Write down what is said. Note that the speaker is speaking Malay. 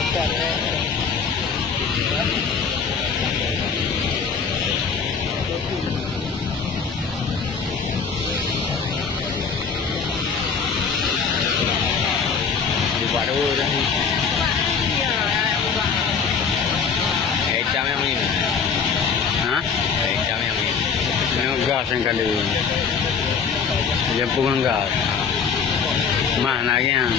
Buat dulu dah ni. Jam yang ini. Ha? Jam yang ini. Memang gas yang kali. Jempungan gas. Mana lagi yang?